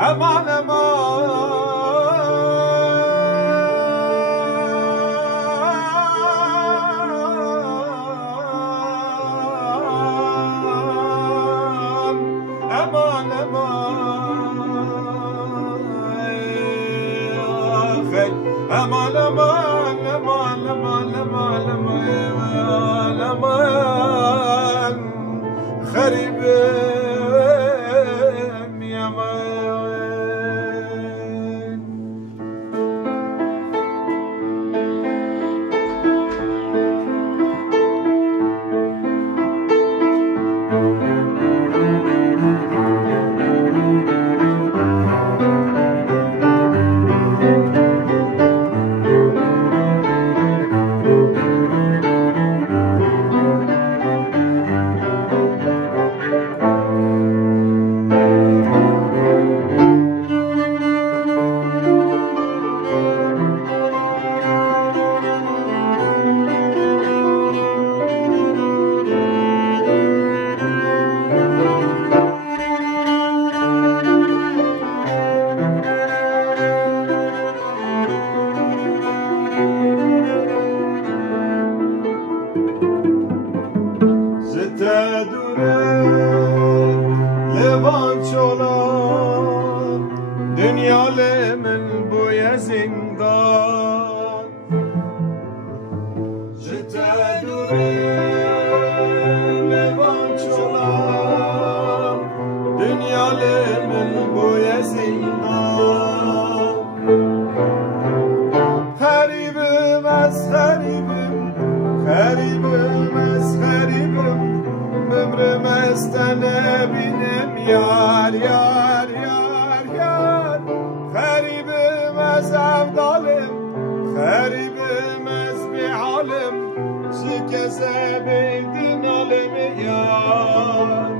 امان امان امان امان امان امان امان امان امان امان غریبم یمان دنیا من بوی زندان جتا دوره لبان چولان دنیا من بوی زندان غریبم از غریبم غریبم از غریبم بمرم از تنه بینم یار یار یار یار غریبم از افضالم غریبم از بحالم شکسته بیدین عالم یار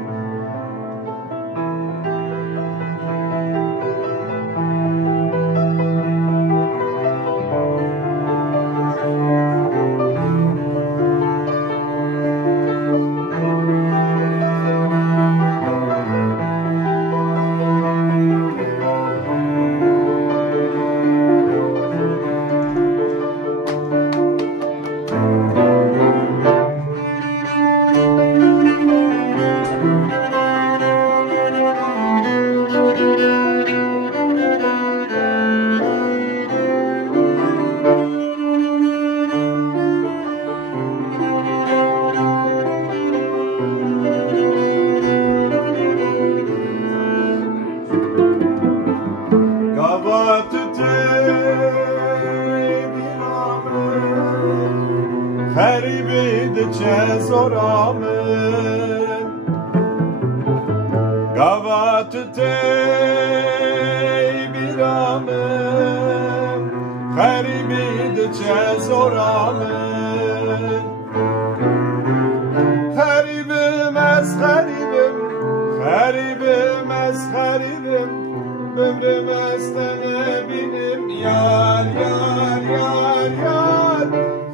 غریبی چه زورامه گاوات تی بیرامه غریبی چه زورامه غریبم از غریبم غریبم از غریبم بمرم از تنه بینم یار یار یار یار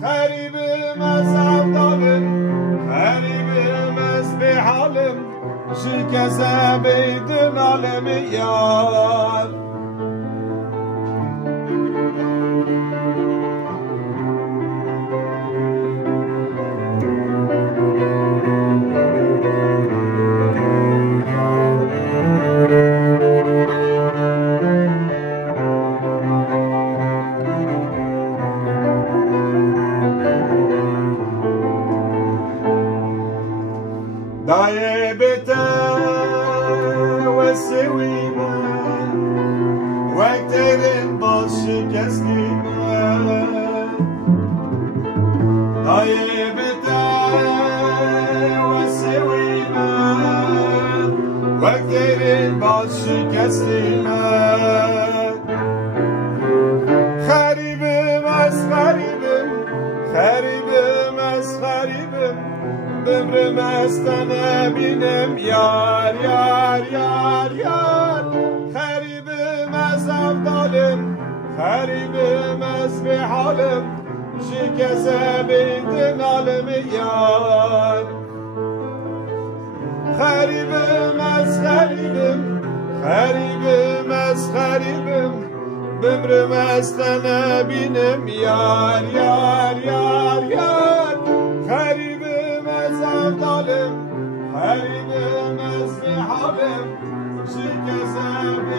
غریبم از افضالم غریبم از بحالم شکسته بیدین عالم یار دایه بیته و سویمه وقت داریم باز شکستیمه دایه بیته و سویمه وقت داریم باز شکستیمه غریبم از غریبم غریبم از غریبم بمرم از تنه بینم یار یار یار یار غریبم از افضالم غریبم از بحالم شکسته بیدین عالم یار غریبم از غریبم غریبم غریبم بمرم از تنه بینم یار یار یار یار غریبم از افضالم غریبم از حالم شکستم